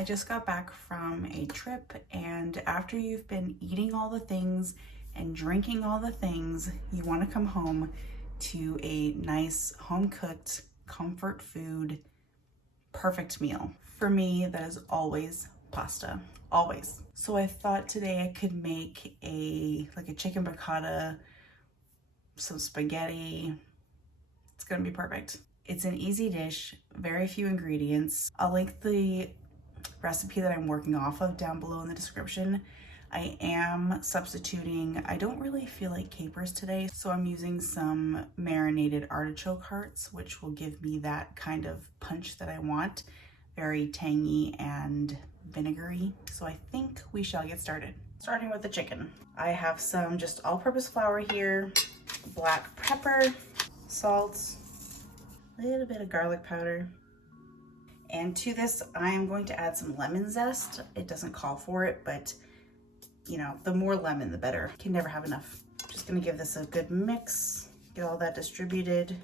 I just got back from a trip, and after you've been eating all the things and drinking all the things, you want to come home to a nice home-cooked comfort food, perfect meal. For me, that is always pasta, always. So I thought today I could make a chicken piccata, some spaghetti. It's gonna be perfect. It's an easy dish, very few ingredients. I'll link the recipe that I'm working off of down below in the description. I am substituting, I don't really feel like capers today, so I'm using some marinated artichoke hearts, which will give me that kind of punch that I want. Very tangy and vinegary. So I think we shall get started. Starting with the chicken. I have some just all-purpose flour here, black pepper, salt, a little bit of garlic powder. And to this, I am going to add some lemon zest. It doesn't call for it, but you know, the more lemon, the better. Can never have enough. Just gonna give this a good mix, get all that distributed.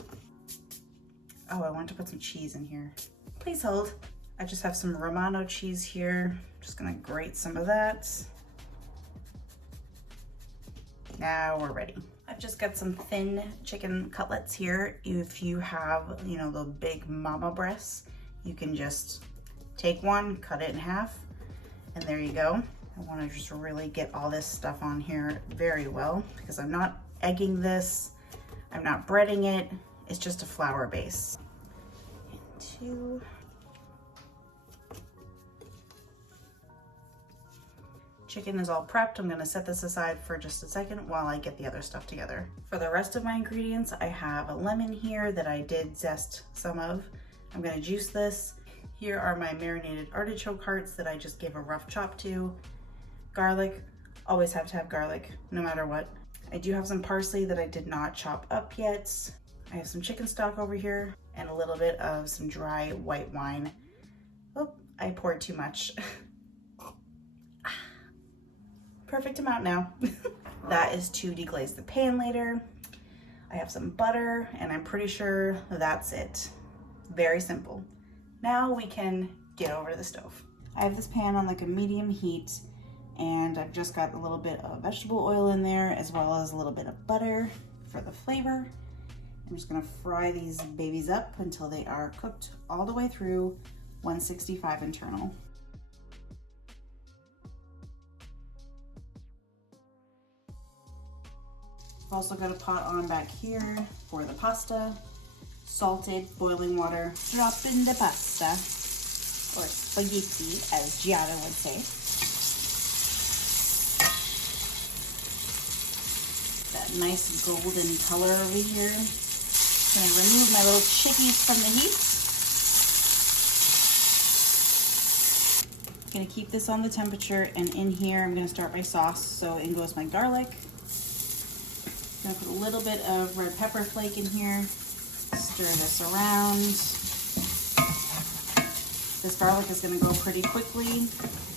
Oh, I want to put some cheese in here. Please hold. I just have some Romano cheese here. Just gonna grate some of that. Now we're ready. I've just got some thin chicken cutlets here. If you have, you know, the big mama breasts, you can just take one, cut it in half, and there you go. I want to just really get all this stuff on here very well because I'm not egging this, I'm not breading it, it's just a flour base. And two. Chicken is all prepped. I'm going to set this aside for just a second while I get the other stuff together. For the rest of my ingredients, I have a lemon here that I did zest some of. I'm going to juice this. Here are my marinated artichoke hearts that I just gave a rough chop to. Garlic, always have to have garlic no matter what. I do have some parsley that I did not chop up yet. I have some chicken stock over here and a little bit of some dry white wine. Oh, I poured too much. Perfect amount now. That is to deglaze the pan later. I have some butter and I'm pretty sure that's it. Very simple. Now we can get over to the stove. I have this pan on like a medium heat and I've just got a little bit of vegetable oil in there as well as a little bit of butter for the flavor. I'm just gonna fry these babies up until they are cooked all the way through 165 internal. I've also got a pot on back here for the pasta. Salted boiling water. Drop in the pasta, or spaghetti as Giada would say. That nice golden color over here. Gonna remove my little chickies from the heat. Gonna keep this on the temperature, and in here I'm gonna start my sauce. So in goes my garlic. Gonna put a little bit of red pepper flake in here. Stir this around. This garlic is gonna go pretty quickly.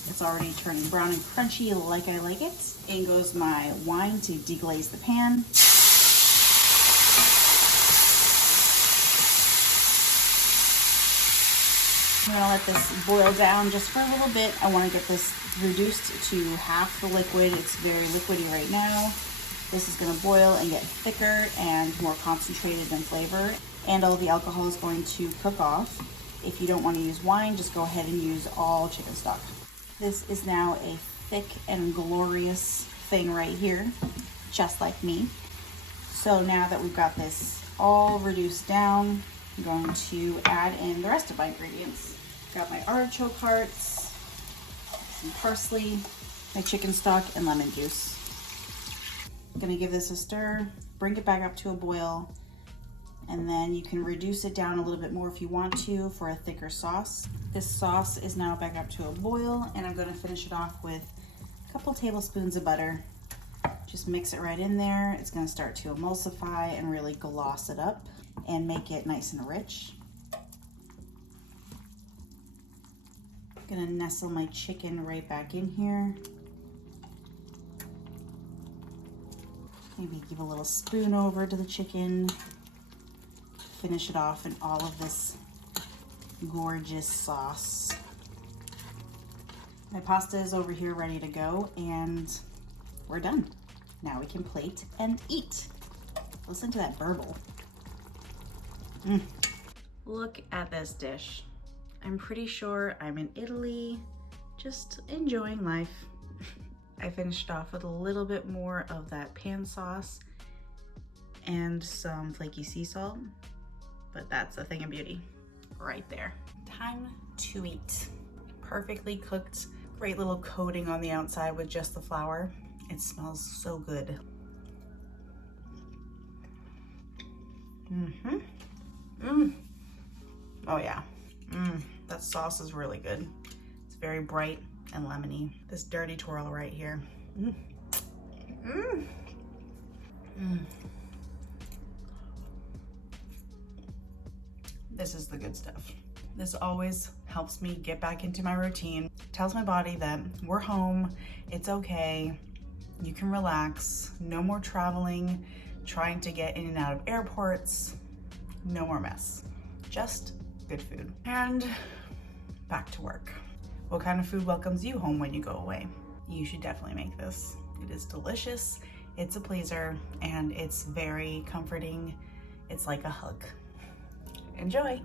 It's already turning brown and crunchy like I like it. In goes my wine to deglaze the pan. I'm gonna let this boil down just for a little bit. I wanna get this reduced to half the liquid. It's very liquidy right now. This is gonna boil and get thicker and more concentrated in flavor. And all the alcohol is going to cook off. If you don't want to use wine, just go ahead and use all chicken stock. This is now a thick and glorious thing right here, just like me. So now that we've got this all reduced down, I'm going to add in the rest of my ingredients. Got my artichoke hearts, some parsley, my chicken stock, and lemon juice. I'm gonna give this a stir, bring it back up to a boil, and then you can reduce it down a little bit more if you want to for a thicker sauce. This sauce is now back up to a boil, and I'm gonna finish it off with a couple tablespoons of butter. Just mix it right in there. It's gonna start to emulsify and really gloss it up and make it nice and rich. I'm gonna nestle my chicken right back in here. Maybe give a little spoon over to the chicken. Finish it off in all of this gorgeous sauce. My pasta is over here ready to go, and we're done. Now we can plate and eat. Listen to that burble. Look at this dish. I'm pretty sure I'm in Italy, just enjoying life. I finished off with a little bit more of that pan sauce and some flaky sea salt, but that's a thing of beauty right there. Time to eat. Perfectly cooked, great little coating on the outside with just the flour. It smells so good. Oh yeah. That sauce is really good. It's very bright and lemony. This dirty twirl right here. This is the good stuff. This always helps me get back into my routine. Tells my body that we're home, it's okay, you can relax, no more traveling, trying to get in and out of airports, no more mess. Just good food. And back to work. What kind of food welcomes you home when you go away? You should definitely make this. It is delicious, it's a pleaser, and it's very comforting. It's like a hug. Enjoy.